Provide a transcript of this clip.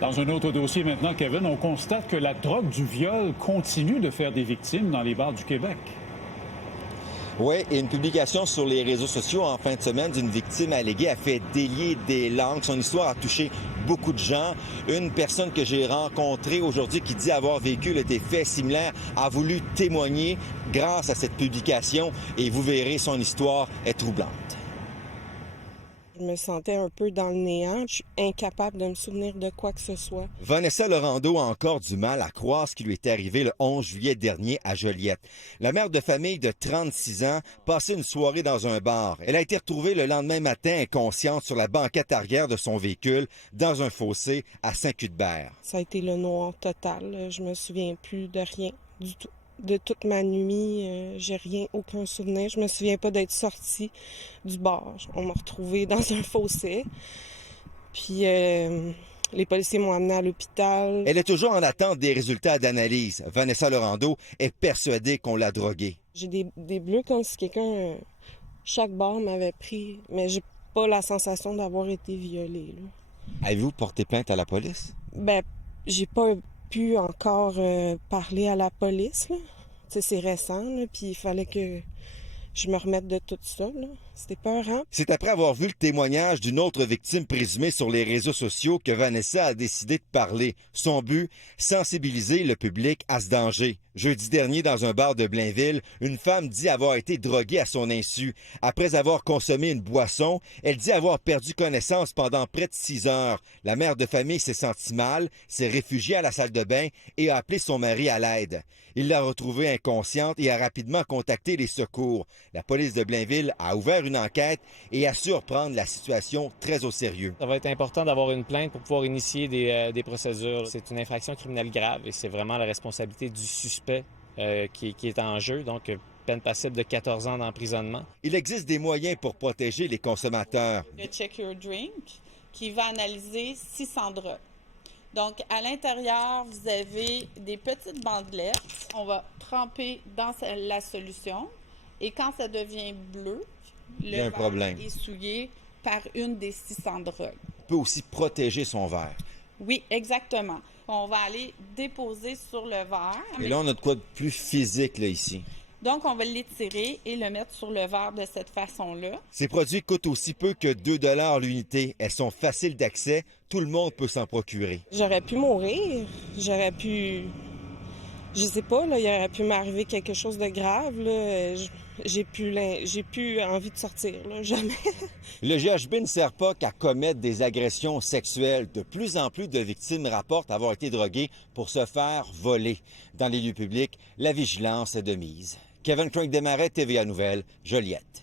Dans un autre dossier maintenant, Kevin, on constate que la drogue du viol continue de faire des victimes dans les bars du Québec. Oui, et une publication sur les réseaux sociaux en fin de semaine d'une victime alléguée a fait délier des langues. Son histoire a touché beaucoup de gens. Une personne que j'ai rencontrée aujourd'hui qui dit avoir vécu des faits similaires a voulu témoigner grâce à cette publication et vous verrez, son histoire est troublante. Je me sentais un peu dans le néant. Je suis incapable de me souvenir de quoi que ce soit. Vanessa Laurando a encore du mal à croire ce qui lui est arrivé le 11 juillet dernier à Joliette. La mère de famille de 36 ans passait une soirée dans un bar. Elle a été retrouvée le lendemain matin inconsciente sur la banquette arrière de son véhicule dans un fossé à Saint-Cuthbert. Ça a été le noir total. Je me souviens plus de rien du tout. De toute ma nuit, j'ai rien, aucun souvenir. Je me souviens pas d'être sortie du bar. On m'a retrouvée dans un fossé. Puis les policiers m'ont amenée à l'hôpital. Elle est toujours en attente des résultats d'analyse. Vanessa Laurando est persuadée qu'on l'a droguée. J'ai des bleus comme si quelqu'un, chaque bar m'avait pris, mais j'ai pas la sensation d'avoir été violée, là. Avez-vous porté plainte à la police? Ben, j'ai pas pu encore parler à la police, là. C'est récent, là, puis il fallait que je me remette de tout ça, là. C'était peurant. C'est après avoir vu le témoignage d'une autre victime présumée sur les réseaux sociaux que Vanessa a décidé de parler. Son but, sensibiliser le public à ce danger. Jeudi dernier, dans un bar de Blainville, une femme dit avoir été droguée à son insu. Après avoir consommé une boisson, elle dit avoir perdu connaissance pendant près de 6 heures. La mère de famille s'est sentie mal, s'est réfugiée à la salle de bain et a appelé son mari à l'aide. Il l'a retrouvée inconsciente et a rapidement contacté les secours. La police de Blainville a ouvert une enquête et assure prendre la situation très au sérieux. Ça va être important d'avoir une plainte pour pouvoir initier des procédures. C'est une infraction criminelle grave et c'est vraiment la responsabilité du suspect qui est en jeu, donc peine passible de 14 ans d'emprisonnement. Il existe des moyens pour protéger les consommateurs. Le Check Your Drink qui va analyser 600 drogues. Donc, à l'intérieur, vous avez des petites bandelettes. On va tremper dans la solution et quand ça devient bleu, le verre est souillé par une des 600 drogues. On peut aussi protéger son verre. Oui, exactement. On va aller déposer sur le verre. Et là, on a de quoi de plus physique là, ici. Donc, on va l'étirer et le mettre sur le verre de cette façon-là. Ces produits coûtent aussi peu que 2 $ l'unité. Elles sont faciles d'accès. Tout le monde peut s'en procurer. J'aurais pu mourir. J'aurais pu... Je sais pas, là, il aurait pu m'arriver quelque chose de grave, là. J'ai plus envie de sortir, là, jamais. Le GHB ne sert pas qu'à commettre des agressions sexuelles. De plus en plus de victimes rapportent avoir été droguées pour se faire voler. Dans les lieux publics, la vigilance est de mise. Kevin Craig Desmarais, TVA Nouvelles, Joliette.